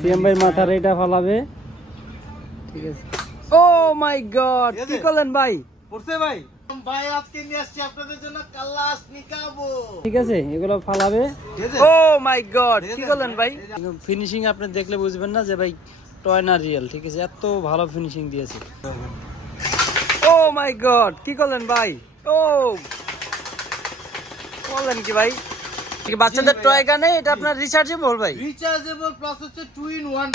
CM ভাই মাথার এটা ফালাবে। ঠিক আছে। ও মাই গড কি করলেন ভাই? পড়ছে ভাই। ভাই আজকে নিয়ে আসছি আপনাদের জন্য কাল্লাস নিকাবো। ঠিক আছে এগুলো ফালাবে। ও মাই গড কি করলেন ভাই? ফিনিশিং আপনি দেখলে বুঝবেন না যে ভাই টয় না রিয়েল ঠিক আছে? এত ভালো ফিনিশিং দিয়েছে। ও মাই গড কি করলেন ভাই? ও বললেন কি ভাই? বাচ্চাদের। টয় গানে? এটা আপনার রিচার্জেবল ভাই? রিচার্জেবল প্লাস হচ্ছে টু ইন ওয়ান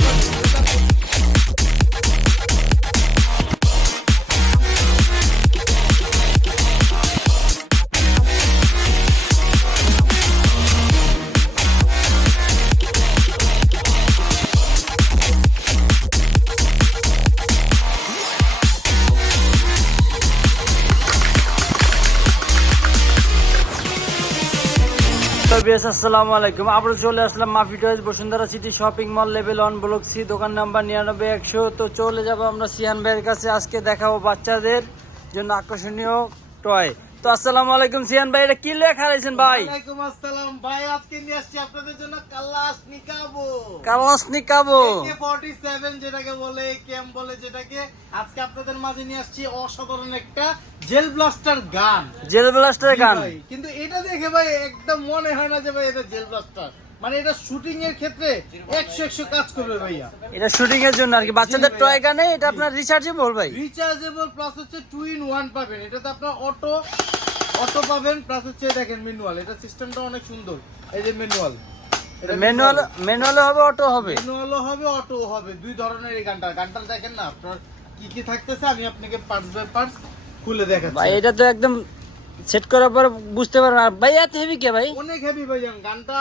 বিএস, আসসালামু আলাইকুম। আবারও চলে আসলাম Mafi toys Bashundhara city shopping mall, level one, block C, দোকান নাম্বার নিরানব্বই, একশো। তো চলে যাব আমরা সিয়ান ভাইয়ের কাছে। আজকে দেখাবো বাচ্চাদের জন্য আকর্ষণীয় টয় তো আসসালামু আলাইকুম সিয়ান ভাই এটা কি লেখা রয়েছেন ভাই? ওয়ালাইকুম আসসালাম। ভাই আজকে নিয়ে আসছি আপনাদের জন্য নিকাবো নিকাবো। কে ফর্টি সেভেন যেটাকে বলে কেম বলে যেটাকে। আজকে আপনাদের মাঝে নিয়ে আসছি অসাধারণ একটা gel blaster gun. Gel blaster gun. কিন্তু এটা দেখে ভাই একদম মনে হয় না যে ভাই এটা জেল ব্লাস্টার। মানে এটা শুটিং এর ক্ষেত্রে একশো একশো কাজ করবে ভাইয়া। এটা শুটিং এর জন্য আর কি? বাচ্চাদের টয় গানে এটা আপনার রিচার্জেবল ভাই? রিচার্জেবল প্লাস হচ্ছে টু ইন ওয়ান পাবেন। এটাতে আপনার অটো অটো পাবেন প্লাস হচ্ছে দেখেন ম্যানুয়াল এটা সিস্টেমটা অনেক সুন্দর। এই যে ম্যানুয়াল ম্যানুয়াল ম্যানুয়ালে হবে অটো হবে? ম্যানুয়ালও হবে অটো হবে। দুই ধরনের এই গানটা গানটা দেখেন না আপনার কি কি থাকতেছে আমি আপনাকে পার্টস বাই পার্টস খুলে দেখাচ্ছি। ভাই এটা তো একদম সেট করার পর বুঝতে পারবেন। আর ভাই এত হেভি কে ভাই? অনেক হেভি ভাইজান গানটা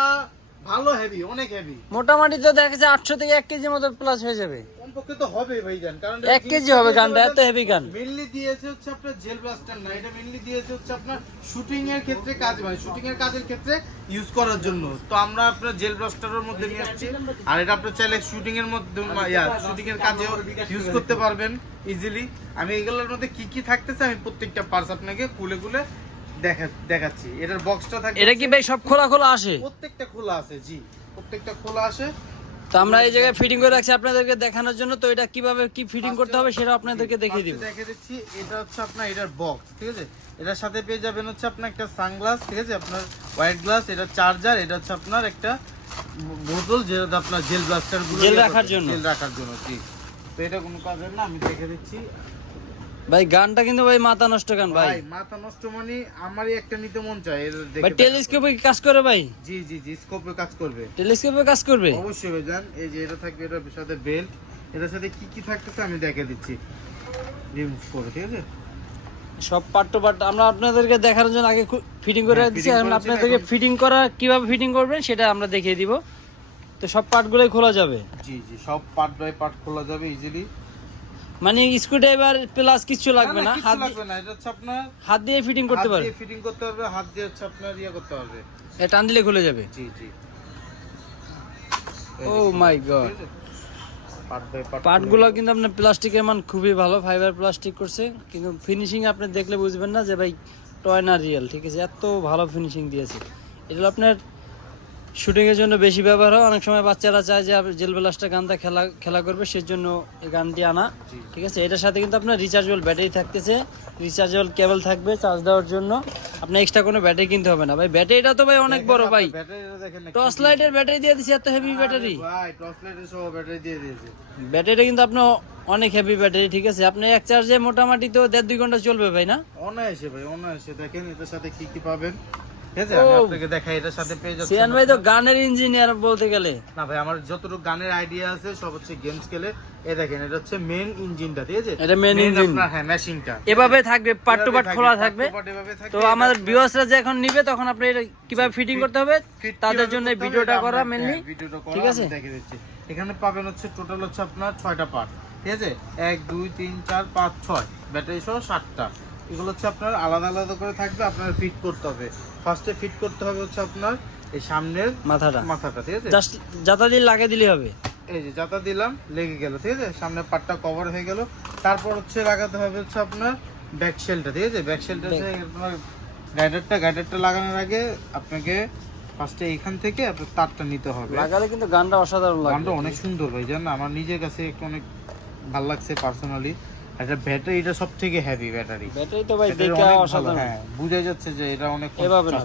ভালো হেভি অনেক হেভি মোটামুটি তো দেখা যাচ্ছে আটশো থেকে এক কেজি মতো প্লাস হয়ে যাবে। কমপক্ষে তো হবে ভাইজান কারণ এক কেজি হবে গানটা এত হেভি গান। মেনলি দিয়েছে হচ্ছে আপনার জেল ব্লাস্টার না এটা মেনলি দিয়েছে হচ্ছে আপনার শুটিং এর ক্ষেত্রে কাজ মানে শুটিং এর কাজের ক্ষেত্রে ইউজ করার জন্য। তো আমরা আপনার জেল ব্লাস্টারের মধ্যে নিয়ে আসছি। আর এটা আপনি চাইলে শুটিং এর মধ্যে ইয়া শুটিং এর কাজেও ইউজ করতে পারবেন ইজিলি আমি এগুলোর মধ্যে কি কি থাকতেছে আমি প্রত্যেকটা পার্স আপনাকে খুলে খুলে দেখা দেখাচ্ছি। এটার বক্সটা থাকবে এটা কি ভাই সব খোলা খোলা আসে? প্রত্যেকটা খোলা আছে জি। প্রত্যেকটা খোলা আসে। তো আমরা এই জায়গায় ফিটিং করে রাখছি আপনাদেরকে দেখানোর জন্য তো এটা কীভাবে কি ফিটিং করতে হবে সেটা আপনাদেরকে দেখিয়ে দিব। দেখে দিচ্ছি এটা হচ্ছে আপনার এটার বক্স ঠিক আছে? এটার সাথে পেয়ে যাবেন হচ্ছে আপনার একটা সানগ্লাস ঠিক আছে? আপনার হোয়াইট গ্লাস এটা চার্জার এটা হচ্ছে আপনার একটা বোতল যেটা আপনার জেল ব্লাস্টার জেল রাখার জন্য। জেল রাখার জন্য জি। তো এটা কোনো কাজের না আমি দেখে দিচ্ছি। ভাই গানটা কিন্তু ভাই মাথা নষ্ট গান ভাই। মাথা নষ্ট মানে আমারই একটা নিতে মন চায় ভাই টেলিস্কোপে কি কাজ করে ভাই? জি জি জি স্কোপে কাজ করবে। টেলিস্কোপে কাজ করবে? অবশ্যই ভাই জান এই যে এটা থাকবে এটার সাথে বেল্ট এটার সাথে কি কি থাকতেছে আমি দেখে দিচ্ছি। রিমুভ করে ঠিক আছে? সব পার্ট টু পার্ট আমরা আপনাদেরকে দেখানোর জন্য আগে ফিটিং করে হ্যাঁ, দিচ্ছি এখন আপনাদেরকে ফিটিং করা কীভাবে ফিটিং করবেন সেটা আমরা দেখিয়ে দিব। তো সব পার্টগুলোই খোলা যাবে। জি জি সব পার্ট বাই পার্ট খোলা যাবে ইজিলি মানে স্ক্রু ড্রাইভার প্লাস কিছু লাগবে না হাত দিয়ে- লাগবে না এটা হচ্ছে আপনার হাত দিয়ে ফিটিং করতে পারবে? ফিটিং করতে পারবে হাত দিয়ে হচ্ছে আপনার ইয়ে করতে পারবে। এটা টান দিলে খুলে যাবে? জি জি। ও মাই গড পার্টগুলো কিন্তু আপনার প্লাস্টিকের মান খুবই ভালো ফাইবার প্লাস্টিক করছে কিন্তু ফিনিশিং আপনি দেখলে বুঝবেন না যে ভাই টয় না রিয়েল ঠিক আছে? এত ভালো ফিনিশিং দিয়েছে। এটা আপনার শুটিংয়ের জন্য বেশি ব্যবহার হয়। অনেক সময় বাচ্চারা চায় যে জেল ব্লাস্টার গানটা খেলা খেলা করবে সেজন্য এই গানটি আনা। ঠিক আছে? এটার সাথে কিন্তু আপনার রিচার্জেবল ব্যাটারি থাকতেছে। রিচার্জেবল কেবল থাকবে চার্জ দেওয়ার জন্য। আপনার এক্সট্রা কোনো ব্যাটারি কিনতে হবে না। ভাই ব্যাটারিটা তো ভাই অনেক বড় ভাই। টর্চ লাইটের ব্যাটারি দিয়ে দিচ্ছে এত হেভি ব্যাটারি ভাই টর্চ লাইটের সহ ব্যাটারি দিয়ে দিয়েছে। ব্যাটারিটা কিন্তু আপনার অনেক হেভি ব্যাটারি ঠিক আছে? আপনি এক চার্জে মোটামুটি তো দেড় দুই ঘণ্টা চলবে ভাই না? অনায়াসে ভাই অনায়াসে। দেখেন এটার সাথে কি কি পাবেন। ঠিক আছে আমি আপনাকে দেখাই এটার সাথে পেয়ে যাচ্ছেন সিয়ান ভাই তো গানের ইঞ্জিনিয়ার বলতে গেলে। না ভাই আমার যতটুকু গানের আইডিয়া আছে সব হচ্ছে স্কেলে এ। দেখেন এটা হচ্ছে মেন ইঞ্জিনটা ঠিক আছে? এটা। হ্যাঁ মেশিনটা এভাবে থাকবে পার্ট টু পার্ট খোলা থাকবে তো তো আমাদের ভিউয়ার্সরা যে এখন নিবে তখন আপনি এটা কীভাবে ফিটিং করতে হবে তাদের জন্য ভিডিওটা করা মেনলি ঠিক আছে? এখানে পাবেন হচ্ছে টোটাল হচ্ছে আপনার ছয়টা পার্ট ঠিক আছে? এক দুই তিন চার পাঁচ ছয়। ব্যাটারি সহ সাতটা। এগুলো হচ্ছে আপনার আলাদা আলাদা করে থাকবে আপনার ফিট করতে হবে। ফার্স্টে ফিট করতে হবে হচ্ছে আপনার এই সামনের মাথাটা। মাথাটা ঠিক আছে? জাস্ট যাতা দিয়ে লাগিয়ে দিলে হবে। এই যে যাতা দিলাম লেগে গেল ঠিক আছে? সামনের পার্টটা কভার হয়ে গেল। তারপর হচ্ছে লাগাতে হবে হচ্ছে আপনার ব্যাক শেলটা ঠিক আছে? ব্যাক শেলটা হচ্ছে আপনার গাইডারটা গাইডারটা লাগানোর আগে আপনাকে ফার্স্টে এখান থেকে আপনার তারটা নিতে হবে। লাগালে কিন্তু গানটা অসাধারণ গানটা লাগবে অনেক সুন্দর ভাই জানেন আমার নিজের কাছে একটু অনেক ভালো লাগছে পার্সোনালি এটা ব্যাটারি এটা সব থেকে হেভি ব্যাটারি ব্যাটারি তো ভাই দেখে অসাধারণ। হ্যাঁ বুঝা যাচ্ছে যে এটা অনেক এভাবে না।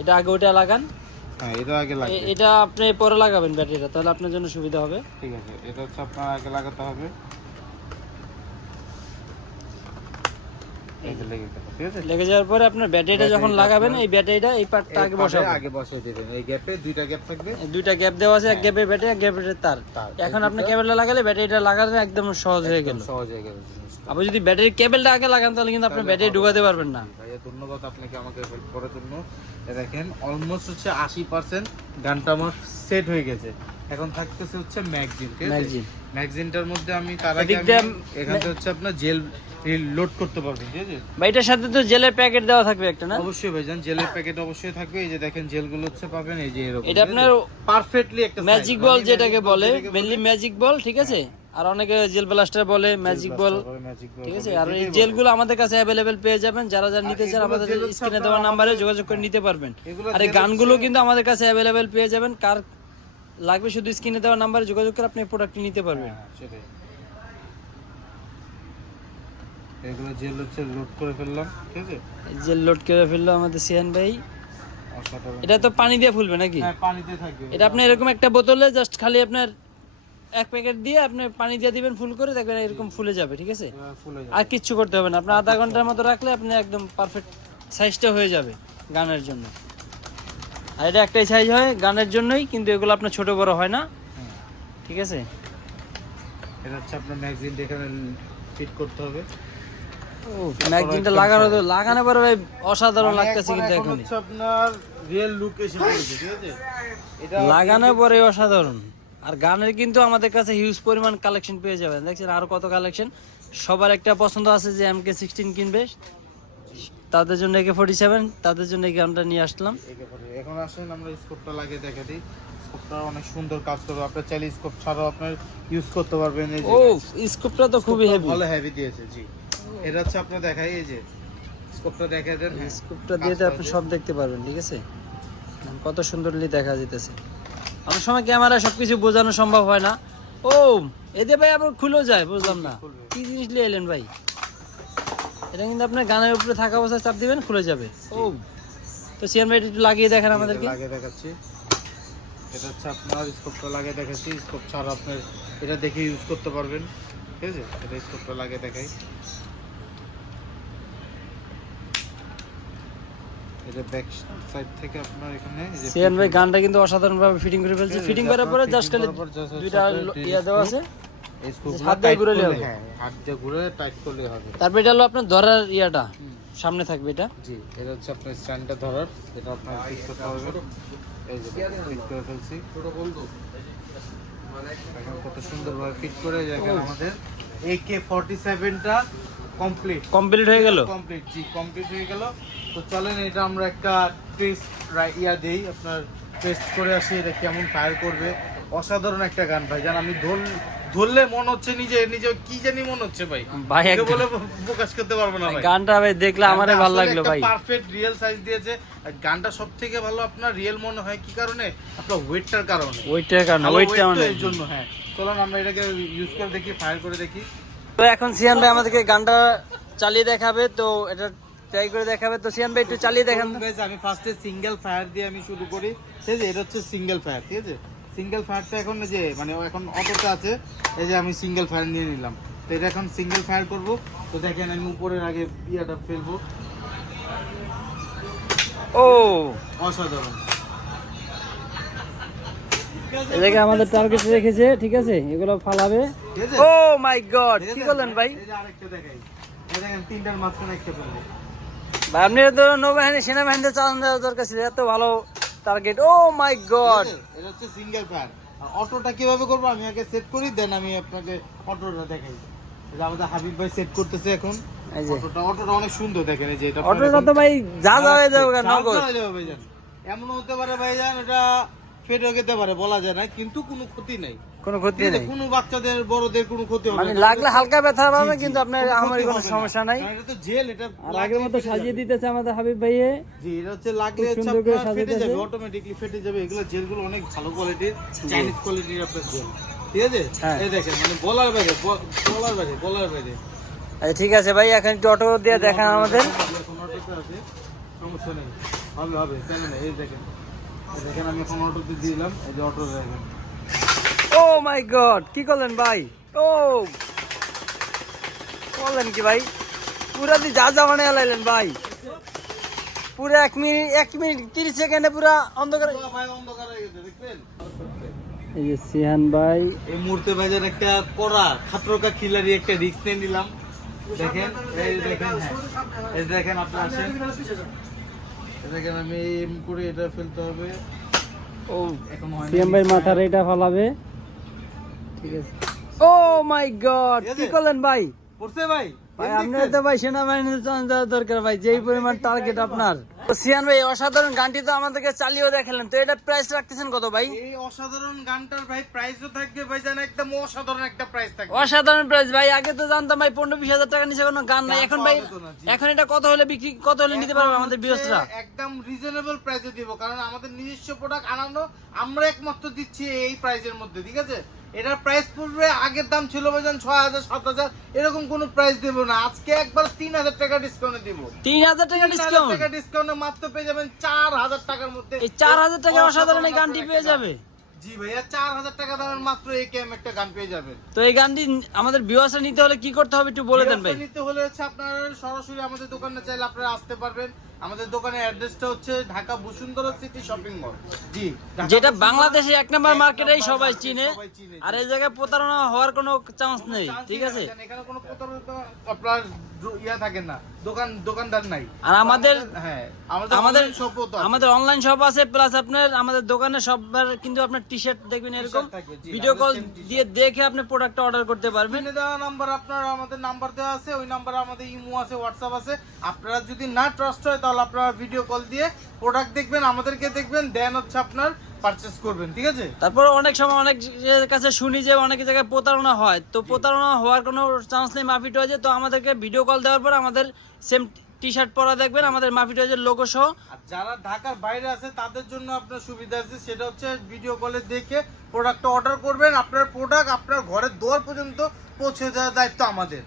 এটা আগে ওটা লাগান। হ্যাঁ এটা আগে লাগবে। এটা আপনি পরে লাগাবেন ব্যাটারিটা তাহলে আপনার জন্য সুবিধা হবে। ঠিক আছে এটা হচ্ছে আপনার আগে লাগাতে হবে এই যে লেগে যাওয়ার পরে আপনার ব্যাটারিটা যখন লাগাবেন এই ব্যাটারিটা এই পার্টটা আগে বসাবেন। আগে বসিয়ে দিবেন। এই গ্যাপে দুইটা গ্যাপ থাকবে। দুইটা গ্যাপ দেওয়া আছে এক গ্যাপে ব্যাটারি এক গ্যাপে তার। এখন আপনি কেবলটা লাগালে ব্যাটারিটা লাগানো একদম সহজ হয়ে গেল। সহজ হয়ে গেল আপনি যদি ব্যাটারি কেবলটা আগে লাগান তাহলে কিন্তু আপনি ব্যাটারি ঢুকাতে পারবেন না। ভাইয়া ধন্যবাদ আপনাকে আমাকে হেল্প করার জন্য। দেখেন অলমোস্ট হচ্ছে আশি পার্সেন্ট গানটা আমার সেট হয়ে গেছে। এখন থাকতেছে হচ্ছে ম্যাগজিন ম্যাগজিন। ম্যাগজিনটার মধ্যে আমি তার আগে এখান হচ্ছে আপনার জেল লোড করতে পারবেন ঠিক আছে? বা এটার সাথে তো জেলের প্যাকেট দেওয়া থাকবে একটা না? অবশ্যই ভাইজান জেলের প্যাকেট অবশ্যই থাকবে। এই যে দেখেন জেলগুলো হচ্ছে পাবেন এই যে এরকম এটা আপনার পারফেক্টলি একটা ম্যাজিক মানে বল যেটাকে বলে। মেনলি ম্যাজিক বল ঠিক আছে? আর অনেকে জেল ব্লাস্টার বলে ম্যাজিক বল ঠিক আছে? আর এই জেলগুলো আমাদের কাছে অ্যাভেলেবেল পেয়ে যাবেন। যারা যারা নিতে চান আমাদের স্ক্রিনে দেওয়া নাম্বারে যোগাযোগ করে নিতে পারবেন। আর এই গানগুলো কিন্তু আমাদের কাছে অ্যাভেলেবেল পেয়ে যাবেন। কার লাগবে শুধু স্ক্রিনে দেওয়া নাম্বারে যোগাযোগ করে আপনি প্রোডাক্টটি নিতে পারবেন। হ্যাঁ, সেটাই। এগুলো জেল হচ্ছে লোড করে ফেললাম ঠিক আছে? জেল লোড করে ফেলল আমাদের সিয়ান ভাই। এটা তো পানি দিয়ে ফুলবে নাকি? হ্যাঁ পানিতে থাকবে। এটা আপনি এরকম একটা বোতলে জাস্ট খালি আপনার এক প্যাকেট দিয়ে আপনি পানি দিয়ে দিবেন ফুল করে দেখবেন এরকম ফুলে যাবে ঠিক আছে? যাবে। আর কিচ্ছু করতে হবে না। আপনি আধা ঘণ্টার মতো রাখলে আপনি একদম পারফেক্ট সাইজটা হয়ে যাবে গানের জন্য। আর এটা একটাই সাইজ হয় গানের জন্যই কিন্তু এগুলো আপনার ছোট বড় হয় না ঠিক আছে? এটা হচ্ছে আপনার ম্যাগজিন এখানে ফিট করতে হবে। ম্যাগজিনটা লাগানো তো লাগানো পরে ভাই অসাধারণ মানে লাগতেছে কিন্তু এখন এখন আপনার রিয়েল লুক এসে পড়েছে ঠিক আছে? এটা লাগানোর পরে অসাধারণ। আর গানের কিন্তু আমাদের কাছে হিউজ পরিমাণ কালেকশন পেয়ে যাবেন। দেখছেন আরও কত কালেকশন সবার একটা পছন্দ আছে যে এমকে সিক্সটিন কিনবে। তাদের জন্য একে ফোর্টি সেভেন তাদের জন্য এই গানটা নিয়ে আসলাম। এখন আসেন আমরা স্কোপটা লাগিয়ে দেখা দিই। স্কোপটা অনেক সুন্দর কাজ করবে। আপনার চাইলে স্কোপ ছাড়াও আপনার ইউজ করতে পারবেন। ও স্কোপটা তো খুবই হেভি ভালো হেভি দিয়েছে জি। এটা হচ্ছে আপনার দেখাই এই যে স্কোপটা দেখা দেন হ্যাঁ। স্কোপটা দিয়ে আপনি সব দেখতে পারবেন ঠিক আছে? কত সুন্দরলি দেখা যেতেছে অনেক সময় ক্যামেরা সবকিছু বোঝানো সম্ভব হয় না। ও এতে ভাই আবার খুলেও যায় বুঝলাম না। কি জিনিস নিয়ে এলেন ভাই? এটা কিন্তু আপনার গানের উপরে থাকা অবস্থায় চাপ দিবেন খুলে যাবে। ও তো সিয়ান ভাই একটু লাগিয়ে দেখেন আমাদেরকে। লাগিয়ে দেখাচ্ছি। এটা হচ্ছে আপনার স্কোপটা লাগিয়ে দেখাচ্ছি। স্কোপ ছাড়া আপনার এটা দেখে ইউজ করতে পারবেন। ঠিক আছে? এটা স্কোপটা লাগিয়ে দেখাই। এটা ব্যাক সাইড থেকে আপনার এখানে সিয়ান ভাই গানটা কিন্তু অসাধারণ ভাবে ফিটিং করে ফেলছে। ফিটিং করার পরে জাস্ট খালি দুইটা ইয়া দেওয়া আছে। হাত দিয়ে করলে- হবে। হ্যাঁ হাত দিয়ে ঘুরে টাইট করলে হবে। তারপর এটা হলো আপনার ধরার ইয়াটা। সামনে থাকবে এটা। জি এটা হচ্ছে আপনার স্ট্যান্ডটা ধরার। এটা আপনার ফিট করতে হবে। এই যে ফিট করে ফেলছি। ছোট বন্ধু কত সুন্দরভাবে ফিট করে দেখেন আমাদের একে ফর্টি সেভেনটা কমপ্লিট কমপ্লিট হয়ে গেল? কমপ্লিট জি কমপ্লিট হয়ে গেল। তো চলেন এটা আমরা একটা টেস্ট ইয়া দেই আপনার টেস্ট করে আসি এটা কেমন ফায়ার করবে। অসাধারণ একটা গান ভাই। জান আমি ধর ধরলে মনে হচ্ছে নিজে নিজে কি জানি মনে হচ্ছে ভাই। ভাই বলে প্রকাশ করতে পারব না ভাই। গানটা ভাই দেখলে আমারই ভালো লাগল ভাই। পারফেক্ট রিয়েল সাইজ দিয়েছে। গানটা সব থেকে ভালো আপনার রিয়েল মনে হয় কি কারণে? আপনার ওয়েটটার কারণে। ওইটার কারণে মানে জন্য হ্যাঁ। চলুন আমরা এটাকে ইউজ করে দেখি ফায়ার করে দেখি। তো এখন সিয়ান ভাই আমাদেরকে গানটা চালিয়ে দেখাবে তো এটা ট্রাই করে দেখাবে। তো সিয়ান ভাই একটু চালিয়ে দেখান। তো। আমি ফার্স্টে সিঙ্গেল ফায়ার দিয়ে আমি শুরু করি। ঠিক আছে? এটা হচ্ছে সিঙ্গেল ফায়ার ঠিক আছে? সিঙ্গেল ফায়ারটা এখন যে মানে এখন অটোটা আছে এই যে আমি সিঙ্গেল ফায়ার নিয়ে নিলাম। তো এটা এখন সিঙ্গেল ফায়ার করব। তো দেখেন আমি উপরের আগে ইয়াটা ফেলব। ও! অসাধারণ। এদিকে আমাদের টার্গেট রেখেছে ঠিক আছে? এগুলো ফালাবে। ও মাই গড কি? করলেন ভাই? এই এই তিনটার মাঝখানে একটা আপনি তো নৌবাহিনী সেনাবাহিনীতে চালান দেওয়ার দরকার ছিল এত ভালো টার্গেট ও মাই গড এটা হচ্ছে সিঙ্গেল ফায়ার অটোটা কীভাবে করব? আমি আগে সেট করি দেন আমি আপনাকে অটোটা দেখাই। এই আমাদের হাবিব ভাই সেট করতেছে এখন। অটোটা অটোটা অনেক সুন্দর দেখেন এই যে এটা। অটোটা তো ভাই যা যা হয়ে যাবে নগদ। এমন হতে পারে ভাইজান এটা ফেট হয়ে যেতে পারে বলা যায় না কিন্তু কোনো ক্ষতি নাই। কোনো ক্ষতি ঠিক আছে? নেই। কোনো বাচ্চাদের বড়দের কোনো ক্ষতি হবে মানে লাগলে হালকা ব্যথা পাবে কিন্তু আপনার আমার কোনো সমস্যা নাই। এটা তো জেল এটা লাগলে মতো সাজিয়ে দিতেছে আমাদের হাবিব ভাইয়ে। জি এটা হচ্ছে লাগলে হচ্ছে সুন্দর করে আপনার ফেটে যাবে অটোমেটিকলি ফেটে যাবে। এগুলো জেলগুলো অনেক ভালো কোয়ালিটির চাইনিজ কোয়ালিটির আপনার জেল। ঠিক আছে? হ্যাঁ। এই দেখেন মানে বলার বাইরে বলার বাইরে বলার বাইরে। আচ্ছা ঠিক আছে ভাই এখন একটু অটো দিয়ে দেখান আমাদের। সমস্যা নেই। হবে হবে এই দেখেন। দেখেন আমি এখন অটোতে দিলাম এই যে অটো দেখেন। ও মাই গড কি করলেন ভাই? ও করলেন কি ভাই? পুরা দি যা যা মানে এলাইলেন ভাই। পুরো এক মিনিট এক মিনিট তিরিশ সেকেন্ডে পুরা অন্ধকার ভাই অন্ধকার হয়ে গেছে দেখছেন? এই যে সিহান ভাই। এই মুহূর্তে ভাইজান একটা কড়া খাতরকা খিলারি একটা রিস্ক নিয়ে নিলাম। দেখেন এই দেখেন হ্যাঁ। এই দেখেন আপনি আসেন। আমি এম করে এটা ফেলতে হবে? ও এখন হয় সিএম ভাই মাথার এটা ফলাবে। ঠিক আছে। Oh my God? কি করলেন ভাই? পড়ছে ভাই ভাই আপনার? তো ভাই সেনাবাহিনীর চান্স দেওয়া দরকার ভাই যেই পরিমাণ টার্গেট আপনার। সিয়ান ভাই অসাধারণ গানটি তো আমাদেরকে চালিয়েও দেখালেন। তো এটা প্রাইস রাখতেছেন কত ভাই? এই অসাধারণ গানটার ভাই প্রাইসও থাকবে ভাই জান একদম অসাধারণ একটা প্রাইস থাকবে। অসাধারণ প্রাইস ভাই আগে তো জানতাম ভাই পনেরো বিশ হাজার টাকা নিচে কোনো গান নাই। এখন ভাই। এখন এটা কত হলে বিক্রি কত হলে নিতে পারবে আমাদের বিয়সরা একদম রিজনেবল প্রাইসে দিব কারণ আমাদের নিজস্ব প্রোডাক্ট আনানো আমরা একমাত্র দিচ্ছি এই প্রাইসের মধ্যে ঠিক আছে? এটার প্রাইস পড়বে আগের দাম ছিল ভাইজান ছয় হাজার সাত হাজার এরকম কোনো প্রাইস দেবো না। আজকে একবার তিন হাজার টাকা ডিসকাউন্টে দিব। তিন হাজার টাকা ডিসকাউন্ট টাকা ডিসকাউন্টে মাত্র পেয়ে যাবেন চার হাজার টাকার মধ্যে। এই চার হাজার টাকা অসাধারণ এই গানটি পেয়ে যাবে। জি ভাইয়া চার হাজার টাকা দামের মাত্র এই কেম একটা গান পেয়ে যাবেন। তো এই গানটি আমাদের বিয়সরা নিতে হলে কি করতে হবে একটু বলে দেন ভাই। নিতে হলে হচ্ছে আপনার সরাসরি আমাদের দোকানে চাইলে আপনারা আসতে পারবেন। আমাদের দোকানের অ্যাড্রেসটা হচ্ছে Dhaka Bashundhara city shopping mall. জি যেটা বাংলাদেশে এক নম্বর মার্কেটেই সবাই চিনে। আর এই জায়গায় প্রতারণা হওয়ার কোনো চান্স নেই ঠিক আছে? এখানে কোনো প্রতারণা আপনার ইয়া থাকে না দোকান দোকানদার নাই। আর আমাদের হ্যাঁ আমাদের আমাদের অনলাইন শপ আছে। প্লাস আপনার আমাদের দোকানে সববার কিন্তু আপনার টি শার্ট দেখবেন এরকম। Video call. দিয়ে দেখে আপনি প্রোডাক্টটা অর্ডার করতে পারবেন। দেওয়া নাম্বার আপনার আমাদের নাম্বার দেওয়া আছে ওই নাম্বারে আমাদের ইমো আছে হোয়াটসঅ্যাপ আছে। আপনারা যদি না ট্রাস্ট হয় তাহলে আপনারা ভিডিও কল দিয়ে প্রোডাক্ট দেখবেন আমাদেরকে দেখবেন দেন হচ্ছে আপনার পারচেস করবেন ঠিক আছে? তারপর অনেক সময় অনেক কাছে শুনি যে অনেক জায়গায় প্রতারণা হয়। তো প্রতারণা হওয়ার কোনো চান্স নেই মাফি টয়েজে তো আমাদেরকে ভিডিও কল দেওয়ার পর আমাদের সেম টি শার্ট পরা দেখবেন আমাদের মাফি টয়েজের লোগো সহ। যারা ঢাকার বাইরে আছে তাদের জন্য আপনার সুবিধা আছে সেটা হচ্ছে ভিডিও কলে দেখে প্রোডাক্টটা অর্ডার করবেন। আপনার প্রোডাক্ট আপনার ঘরের দোয়ার পর্যন্ত পৌঁছে দেওয়ার দায়িত্ব আমাদের।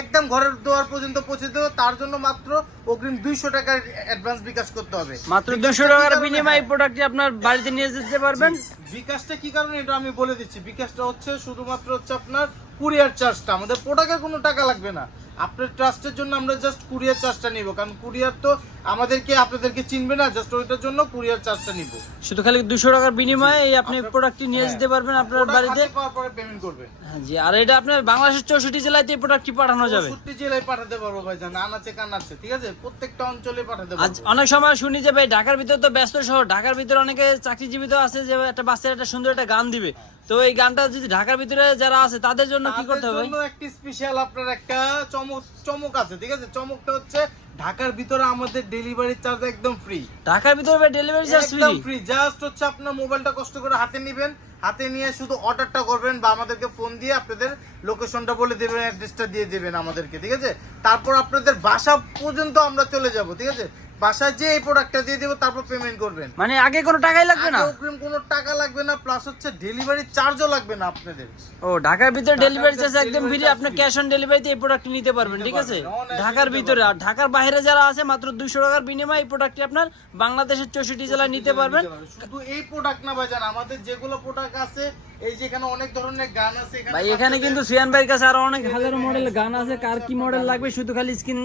একদম ঘরের দোয়ার পর্যন্ত পৌঁছে দেবো। তার জন্য মাত্র অগ্রিম দুইশো টাকার অ্যাডভান্স বিকাশ করতে হবে। মাত্র দুশো টাকার? বিনিময়ে। প্রোডাক্টটি আপনার বাড়িতে নিয়ে যেতে পারবেন। বিকাশটা কি কারণে এটা আমি বলে দিচ্ছি। বিকাশটা হচ্ছে শুধুমাত্র হচ্ছে আপনার কুরিয়ার চার্জটা আমাদের প্রোডাক্টের কোনো টাকা লাগবে না। আপনার ট্রাস্টের জন্য আমরা জাস্ট কুরিয়ার চার্জটা নিব। কারণ কুরিয়ার তো আমাদেরকে আপনাদেরকে চিনবে না জাস্ট ওইটার জন্য কুরিয়ার চার্জটা নিব। শুধু খালি দুশো টাকার বিনিময়ে এই আপনি প্রোডাক্টটি নিয়ে যেতে পারবেন আপনার বাড়িতে। পরে পেমেন্ট করবেন হ্যাঁ জি আর এটা আপনার বাংলাদেশের চৌষট্টি জেলায় এই প্রোডাক্টটি পাঠানো যাবে। চৌষট্টি জেলায় পাঠাতে পারব ভাই জান আনাচে কানাচ্ছে ঠিক আছে? প্রত্যেকটা অঞ্চলে পাঠাতে আজ পারব। অনেক সময় শুনি যে ভাই ঢাকার ভিতরে তো ব্যস্ত শহর ঢাকার ভিতরে অনেকে চাকরিজীবী তো আছে যে একটা বাচ্চার একটা সুন্দর একটা গান দিবে। তো এই গানটা যদি ঢাকার ভিতরে যারা আছে তাদের জন্য কি করতে তাদের হবে জন্য একটি স্পেশাল আপনার একটা চমক চমক আছে ঠিক আছে? চমকটা হচ্ছে ঢাকার ভিতরে আমাদের ডেলিভারি চার্জ একদম ফ্রি ঢাকার ভিতরে ডেলিভারি চার্জ ফ্রি একদম ফ্রি জাস্ট হচ্ছে আপনার মোবাইলটা কষ্ট করে হাতে নেবেন হাতে নিয়ে শুধু অর্ডারটা করবেন বা আমাদেরকে ফোন দিয়ে আপনাদের লোকেশনটা বলে দেবেন অ্যাড্রেসটা দিয়ে দেবেন আমাদেরকে ঠিক আছে? তারপর আপনাদের বাসা পর্যন্ত আমরা চলে যাব ঠিক আছে? বাসায় যে এই প্রোডাক্টটা দিয়ে দেবো তারপর পেমেন্ট করবেন। মানে আগে কোনো টাকাই লাগবে না? অগ্রিম কোনো টাকা লাগবে না প্লাস হচ্ছে ডেলিভারি চার্জও লাগবে না আপনাদের। ও ঢাকার ভিতরে ডেলিভারি চার্জ একদম ফ্রি আপনি ক্যাশ অন ডেলিভারিতে এই প্রোডাক্ট নিতে পারবেন ঠিক আছে? ঢাকার ভিতরে আর ঢাকার বাইরে যারা আছে মাত্র দুশো টাকার বিনিময়ে এই প্রোডাক্টটি আপনার বাংলাদেশের চৌষট্টি জেলায় নিতে পারবেন। শুধু এই প্রোডাক্ট না ভাইজান আমাদের যেগুলো প্রোডাক্ট আছে এই যেখানে অনেক ধরনের গান আছে ভাই এখানে কিন্তু সুয়ান ভাইয়ের কাছে আরও অনেক হাজারো মডেল গান আছে কার কি মডেল লাগবে শুধু খালি স্ক্রিন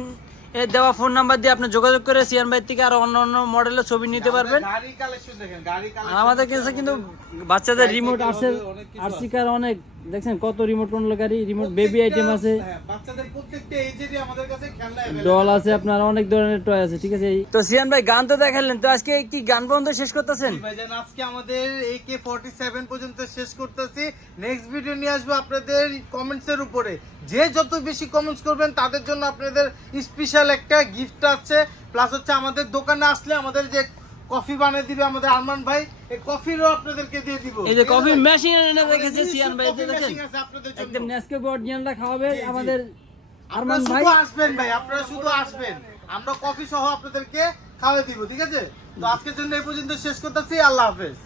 এ দেওয়া ফোন নাম্বার দিয়ে আপনি যোগাযোগ করে সিয়ান ভাই থেকে আর অন্য অন্য মডেলের ছবি নিতে পারবেন। আমাদের কাছে কিন্তু বাচ্চাদের রিমোট আছে। আরসিকার অনেক। দেখছেন কত রিমোট কন্ট্রোল গাড়ি রিমোট বেবি আইটেম আছে। হ্যাঁ, বাচ্চাদের প্রত্যেকটা এজেরই আমাদের কাছে খেলনা ডল আছে। আপনার অনেক ধরনের টয় আছে ঠিক আছে? তো সিয়ান ভাই গান তো দেখালেন তো আজকে কি গান পর্যন্ত শেষ করতেছেন? ভাইজান আজকে আমাদের একে ফর্টি সেভেন পর্যন্ত শেষ করতেছি। নেক্সট ভিডিও নিয়ে আসব আপনাদের কমেন্টস এর উপরে। যে যত বেশি কমেন্টস করবেন তাদের জন্য আপনাদের স্পেশাল একটা গিফট আছে। প্লাস হচ্ছে আমাদের দোকানে আসলে আমাদের যে কফি বানিয়ে দিবে আমাদের আরমান ভাই। এই কফিরও আপনাদেরকে দিয়ে দিব। এই যে কফি মেশিন এনে রেখেছে সিয়ান ভাই দেখেন। একদম নেসকে অরিজিনালটা খাওয়াবে। আমাদের আরমান ভাই। শুধু আসবেন ভাই আপনারা শুধু আসবেন। আমরা কফি সহ আপনাদেরকে খাওয়াই দিব ঠিক আছে? তো আজকের জন্য এই পর্যন্ত শেষ করতেছি আল্লাহ হাফেজ।